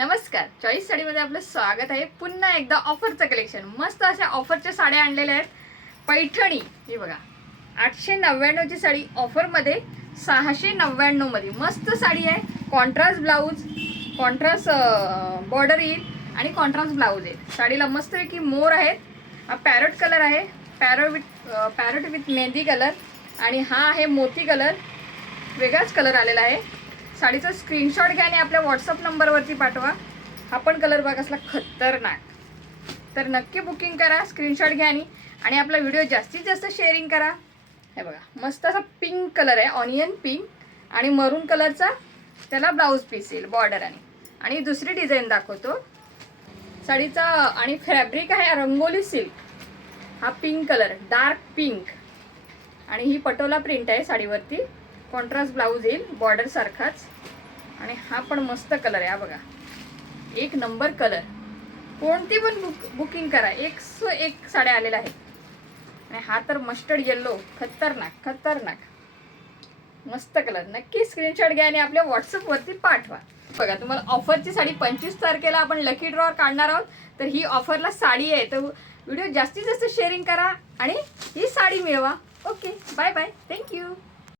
नमस्कार, चॉईस साडीमध्ये आपलं स्वागत आहे. पुन्हा एकदा ऑफरचं कलेक्शन, मस्त अशा ऑफरच्या साड्या आणलेल्या आहेत. पैठणी ही बघा, 899ची साडी ऑफरमध्ये 699 मध्ये मस्त साडी आहे. कॉन्ट्रास्ट ब्लाऊज, कॉन्ट्रास्ट बॉर्डर येईल आणि कॉन्ट्रास्ट ब्लाऊज आहे. साडीला मस्तपैकी मोर आहेत. हा पॅरोट कलर आहे, पॅरोट विथ मेहंदी कलर, आणि हा आहे मोती कलर. वेगळाच कलर आलेला आहे. साडीचा स्क्रीनशॉट घ्या आणि आपल्या व्हॉट्सअप नंबरवरती पाठवा. हा पण कलर बघा कसला खतरनाक. तर नक्की बुकिंग करा, स्क्रीनशॉट घ्या आणि आपला व्हिडिओ जास्तीत जास्त शेअरिंग करा. हे बघा मस्त असा पिंक कलर आहे, ऑनियन पिंक, आणि मरून कलरचा त्याला ब्लाऊज पीस येईल बॉर्डर. आणि दुसरी डिझाईन दाखवतो साडीचा. आणि फॅब्रिक आहे रंगोली सिल्क. हा पिंक कलर, डार्क पिंक, आणि ही पटोला प्रिंट आहे साडीवरती. कॉन्ट्रास्ट ब्लाऊज येईल बॉर्डर सारखाच. आणि हा पण मस्त कलर आहे. हा बघा एक नंबर कलर. कोणती पण बुकिंग करा, 101 साड्या आलेल्या आहेत. आणि हा तर मस्टर्ड येल्लो, खतरनाक खतरनाक मस्त कलर. नक्की स्क्रीनशॉट घ्या आणि आपल्या व्हॉट्सअपवरती पाठवा. बघा तुम्हाला ऑफरची साडी 25 तारखेला आपण लकी ड्रॉ काढणार आहोत. तर ही ऑफरला साडी आहे, तर व्हिडिओ जास्तीत जास्त शेअरिंग करा आणि ही साडी मिळवा. Okay, bye bye, thank you.